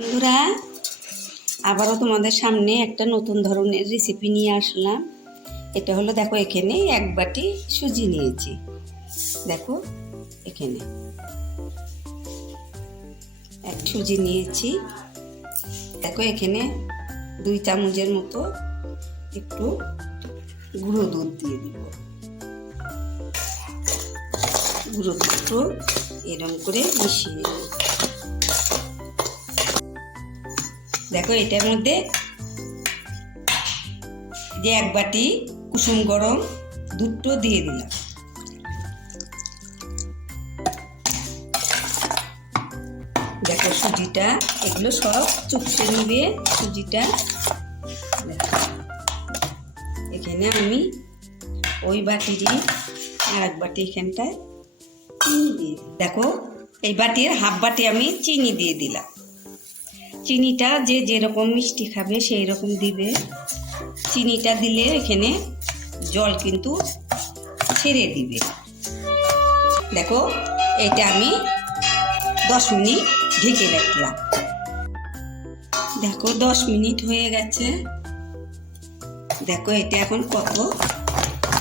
বন্ধুরা, আবারও তোমাদের সামনে একটা নতুন ধরনের রেসিপি নিয়ে আসলাম। এটা হলো, দেখো এখানে এক বাটি সুজি নিয়েছি। দেখো এখানে এক সুজি নিয়েছি। দেখো এখানে 2 চামচের মতো একটু গুঁড়ো দুধ দিয়ে দিব। গুঁড়ো দুধ এরকম করে মিশিয়ে নেব। দেখো এটার মধ্যে যে এক বাটি কুসুম গরম দুধটা দিয়ে দিলাম। দেখো সুজিটা এগুলো সব চুপসে নিবে সুজিটা। এখানে আমি ওই বাটিরই আর এক বাটি এখানটায় চিনি দিয়ে দিই। দেখো এই বাটির হাফ বাটি আমি চিনি দিয়ে দিলাম। চিনিটা যে যেরকম মিষ্টি খাবে সেই রকম দিবে। চিনিটা দিলে এখানে জল কিন্তু ছেড়ে দিবে। দেখো এটা আমি 10 মিনিট ঢেকে রাখলাম। দেখো 10 মিনিট হয়ে গেছে। দেখো এটা এখন কত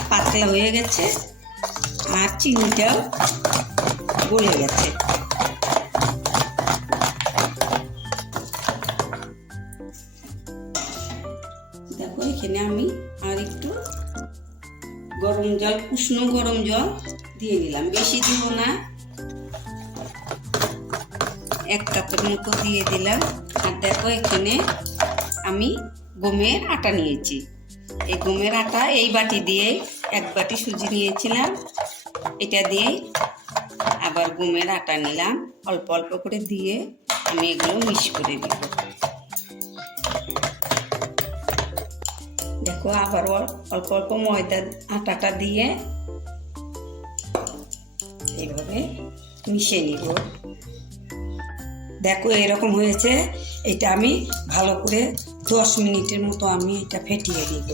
পাতলা হয়ে গেছে আর চিনিটাও গলে গেছে। দেখো এখানে আমি আর একটু গরম জল, উষ্ণ গরম জল দিয়ে দিলাম। বেশি দিব না, 1 কাপের মতো দিয়ে দিলাম। আর দেখো এখানে আমি গমের আটা নিয়েছি। এই গমের আটা এই বাটি দিয়ে 1 বাটি সুজি নিয়েছিলাম, এটা দিয়ে আবার গমের আটা নিলাম। অল্প অল্প করে দিয়ে আমি এগুলো মিক্স করে দিব। দেখো আবার অল্প অল্প ময়দা আটাটা দিয়ে এইভাবে মিশিয়ে নিব। দেখো এরকম হয়েছে। এটা আমি ভালো করে 10 মিনিটের মতো আমি এটা ফেটিয়ে দিব।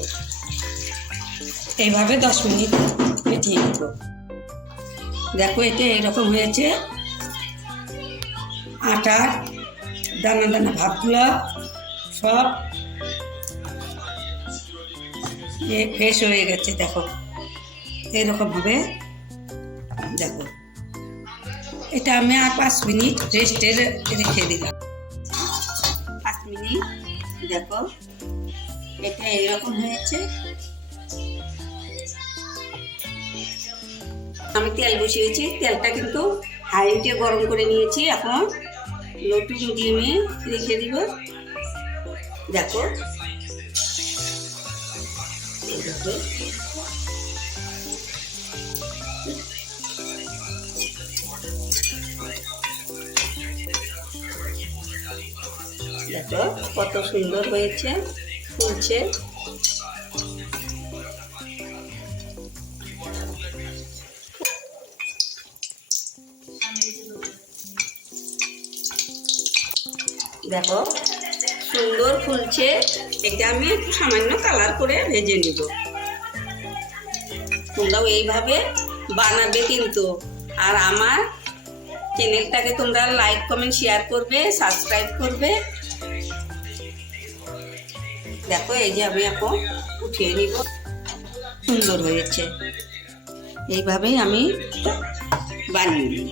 এইভাবে 10 মিনিট ফেটিয়ে নিব। দেখো এটা এরকম হয়েছে। আটার দানা দানা ভাবগুলো সব ফ্রেশ হয়ে গেছে। দেখো এরকম হবে। দেখো এটা আমি আর 5 মিনিট রেস্টে রেখে দিলাম। 5 মিনিট। দেখো এটা এরকম হয়েছে। আমি তেল বসিয়েছি, তেলটা কিন্তু হাই হিটে গরম করে নিয়েছি। এখন লো টু মিডিয়ামে রেখে দিব। দেখো এইভাবে দেখো কত সুন্দর হয়েছে, ফুলছে। দেখো সুন্দর ফুলছে। এটা আমি একটু সামান্য কালার করে ভেজে নিব। তোমরাও এইভাবে বানাবে কিন্তু। আর আমার চ্যানেলটাকে তোমরা লাইক কমেন্ট শেয়ার করবে, সাবস্ক্রাইব করবে। দেখো এই যে আমি এখন উঠিয়ে নিব। সুন্দর হয়েছে। এইভাবেই আমি বানিয়ে নিব।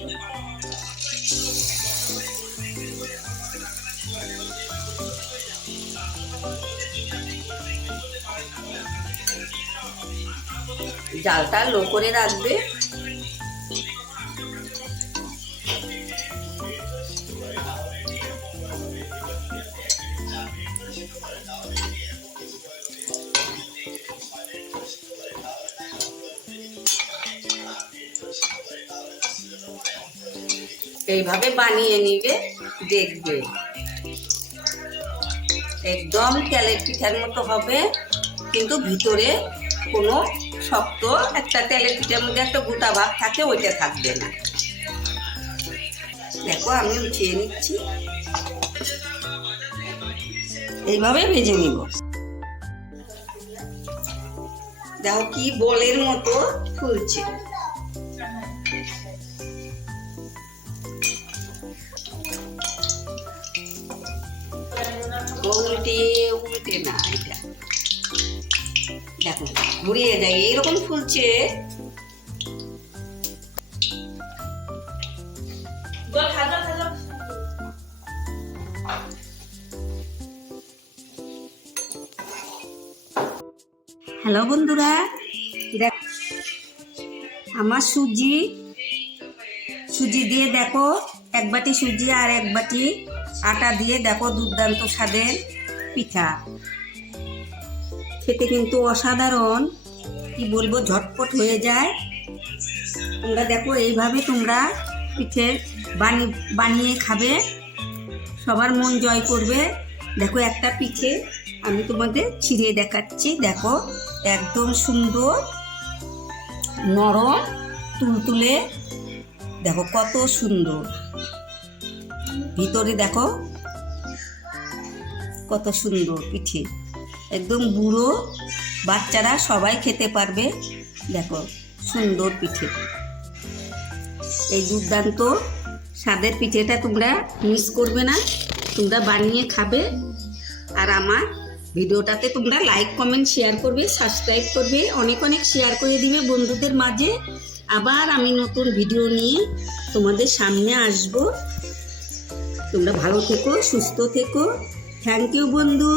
জালটা লো করে রাখবে। এইভাবে বানিয়ে নিবে, দেখবে একদম তেলের পিঠার মতো হবে, কিন্তু ভিতরে কোনো শক্ত একটা তেলের পিঠার মধ্যে একটা গোটা ভাব থাকে, ওইটা থাকবে না। দেখো আমি উঠিয়ে নিচ্ছি। এইভাবে ভেজে নিব। দেখো কি বলের মতো ফুলছে। উল্টে উল্টে না, এটা দেখো ঘুরিয়ে দেয় এরকম ফুলছে। হ্যালো বন্ধুরা, দেখ আমার সুজি দিয়ে দেখো এক বাটি সুজি আর এক বাটি আটা দিয়ে দেখো দুর্দান্ত স্বাদের পিঠা। খেতে কিন্তু অসাধারণ, কি বলবো, ঝটপট হয়ে যায়। তোমরা দেখো এইভাবে তোমরা পিঠে বানিয়ে খাবে, সবার মন জয় করবে। দেখো একটা পিঠে আমি তোমাদের ছিঁড়ে দেখাচ্ছি, দেখো একদম সুন্দর নরম তুলতুলে, দেখো কত সুন্দর, ভিতরে দেখো কত সুন্দর পিঠে, একদম বুড়ো বাচ্চারা সবাই খেতে পারবে। দেখো সুন্দর পিঠে, এই দুর্দান্ত স্বাদের পিঠেটা তোমরা মিস করবে না, তোমরা বানিয়ে খাবে। আর আমার ভিডিওটাতে তোমরা লাইক কমেন্ট শেয়ার করবে, সাবস্ক্রাইব করবে, অনেক অনেক শেয়ার করে দিবে বন্ধুদের মাঝে। আবার আমি নতুন ভিডিও নিয়ে তোমাদের সামনে আসব। তোমরা ভালো থেকো, সুস্থ থেকো। থ্যাংক ইউ বন্ধু।